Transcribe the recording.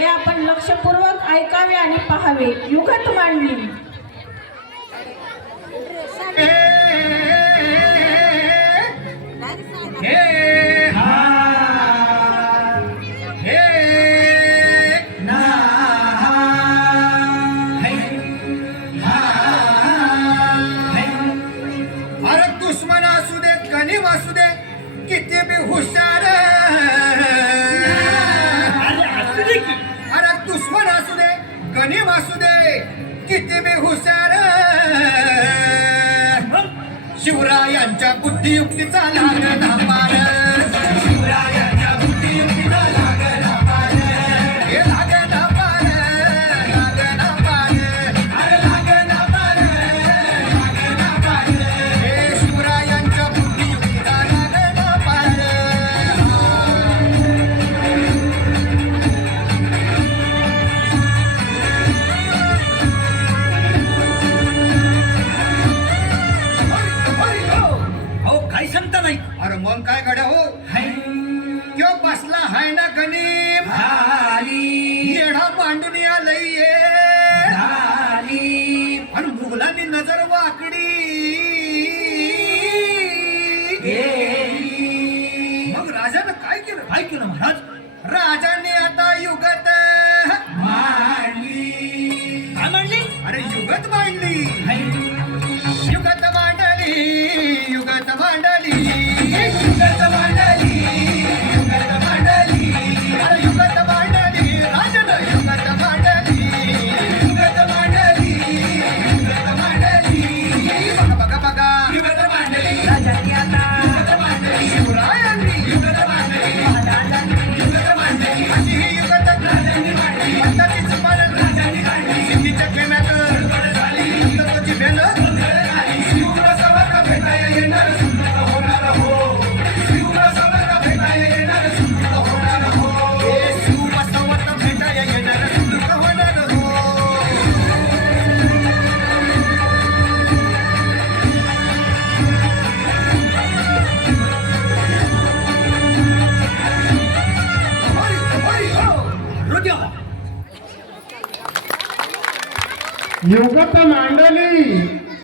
हे आपण लक्षपूर्वक ऐकावे आणि पाहावे. युगत मांडली. किती बी हुशार अरे दुश्मन असू दे गणिम असू दे किती बी हुशार शिवरायांच्या बुद्धियुक्तीचा लागला पार. शिवरायांच्या बुद्धियुक्तीचा लागला पार. हे लागला पार लागला पार अरे लागला पार लागला पार. हे शिवरायांच्या बुद्धियुक्तीचा लागला पार. काही सांगता नाही. अरे मग काय गड्या हो क्यों बसला हाय ना गणिम येडा मांडून आलंय आणि मुघलांनी नजर वाकडी मग राजानं काय केलं महाराज? राजांनी आता युगत मांडली. काय मांडली? अरे युगत मांडली. युगत मांडली युगत मांडली युगत मांडली युगत मांडली अरे युगत मांडली राजन युगत मांडली युगत मांडली युगत मांडली. बघा बघा बघा युगत मांडली राजांनी आता युगत मांडली. शिवरायांनी युगत मांडली महाराजांनी युगत मांडली. अशी ही युगत राजांनी मांडली. आताचीच पालन राजांनी काढली. सिद्धीच्या खेळण्यात गडबड झाली. युगताची भेल युगत मांडली